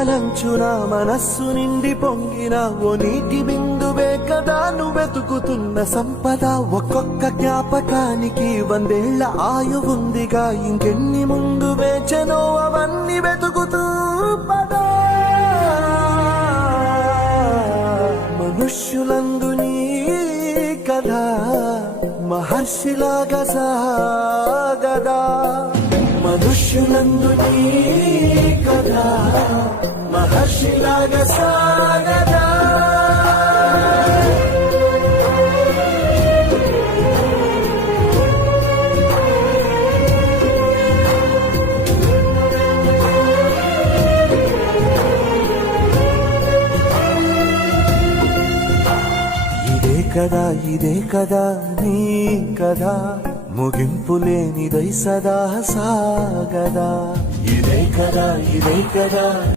చుక్కలంచున మనస్సు నిండి పొంగిన ఓ నీటి బిందువే కదా నువ్వు వెతుకుతున్న సంపద. ఒక్కొక్క జ్ఞాపకానికి 100 ఏళ్ల ఆయువుందిగా, ఇంకెన్ని ముందు వేచనో అవన్నీ వెతుకుతూ పదా. మనుష్యులందు నీ కథ మహర్షిలాగా సాగదా, మనుష్యులందు నీ కథ మహర్షిలాగా సాగదా. ఇదే కదా నీ కదా, ముగింపు లేనిదై సదా సాగదా. ఇదే కదా